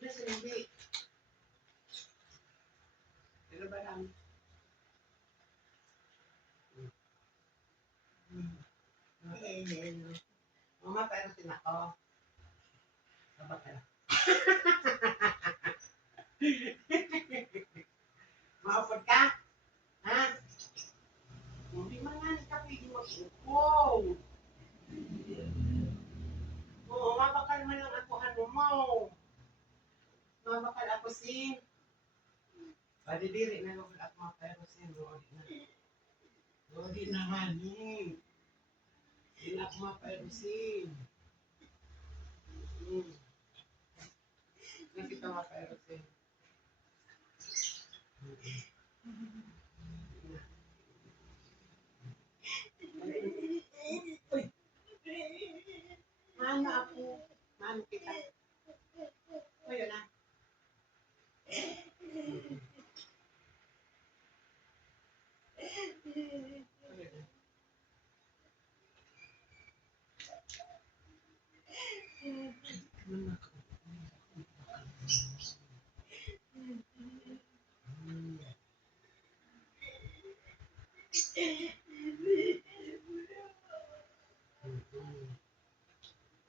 Nasa hindi. Pero ba lang? Mama, pero sinako. Sabak ka. Maupod ka? Ha? Hindi man nga nagkapili mag-upo. Oo, mabakal man lang ako ano mo. Mabakal ako sin. Padidiri na lang ako mga pero sin. Lodi na hani. Hindi na ako mga pero sin. Nakita mga pero sin. Mano ako. Mano kita. O yun na.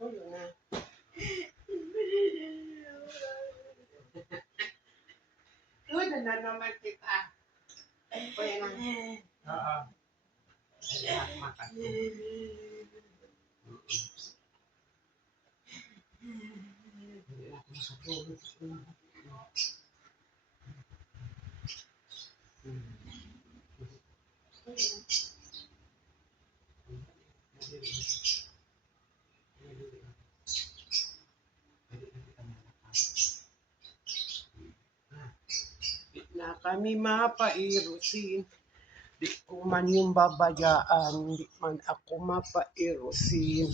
O yun na. Uy, na naman kita. O yun na. Oo. Ay, makan. Na kami mapairusin. Di ko man yung babayaan. Di man ako mapairusin.